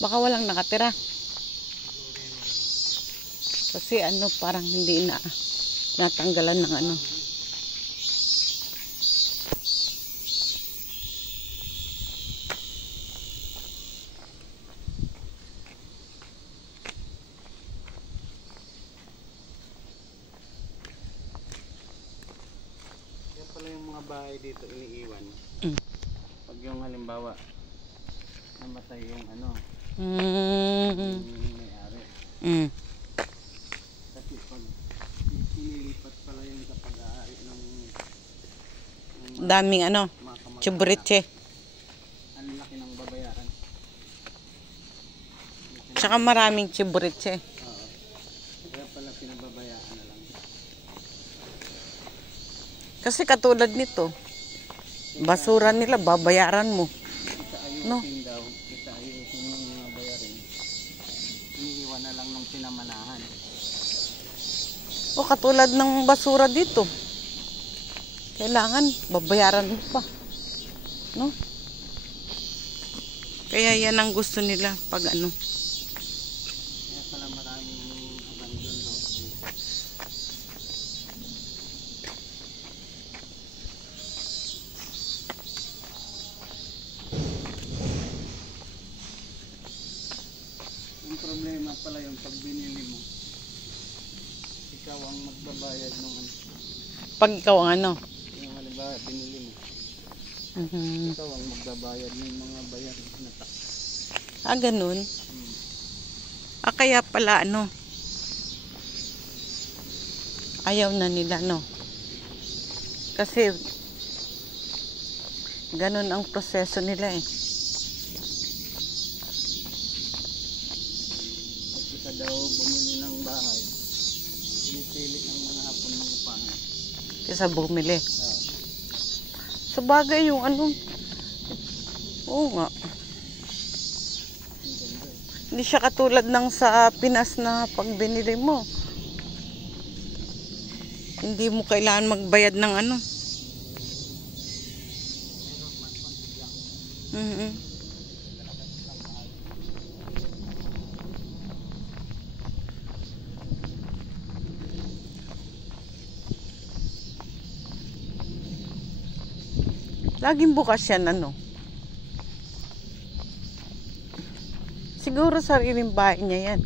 Baka walang nakatira. Kasi ano, parang hindi na natanggalan ng ano. Kaya pala yung mga bahay dito iniiwan. Pag yung halimbawa namatay yung ano, yung may-ari. Kasi pag sinilipat pala yung sa pag-aari ng Daming ano, mga kamag-anak, chubritse. ang laki ng babayaran. Tsaka maraming chubritse. Oo. Kaya pala pinababayaan na lang. Kasi katulad nito, basura nila, babayaran mo. Kita ayusin No? daw, kita ayusin yung mga bayarin. Iniiwan na lang ng pinamanahan. O katulad ng basura dito. Kailangan babayaran mo pa. No? Kaya yan ang gusto nila pag ano. Kaya pala maraming abandoned house dito. Yung problema pala yung pag binili mo, ikaw ang magbabayad ng ano. Pag ikaw ang ano. Yung halimbawa binili mo, ikaw ang magbabayad ng mga bayarin na tax. Ah, ganun. Ah, kaya pala ano. Ayaw na nila, no? Kasi ganun ang proseso nila eh. Pag kita daw bumili ng bahay, pinipili ng mga hapon ng upahan. Kaysa bumili. Sa bagay yung ano. Oo nga. Hindi siya katulad ng sa Pinas na pag binili mo. Hindi mo kailangan magbayad ng ano. Laging bukas yan, ano. Siguro sariling bahay niya yan.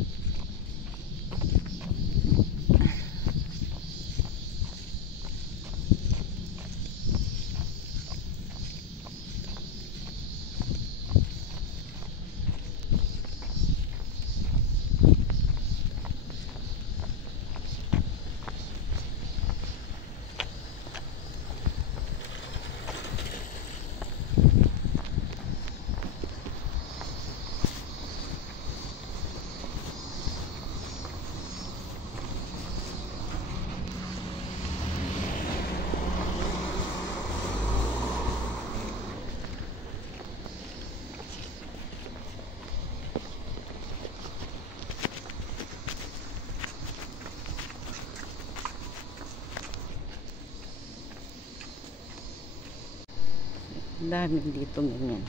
Dami dito ganyan.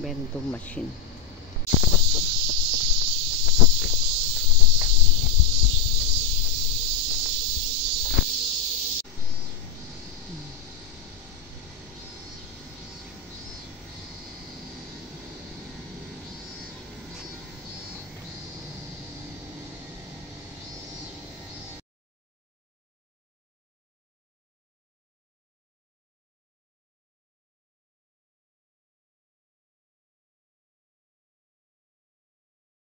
Bento machine.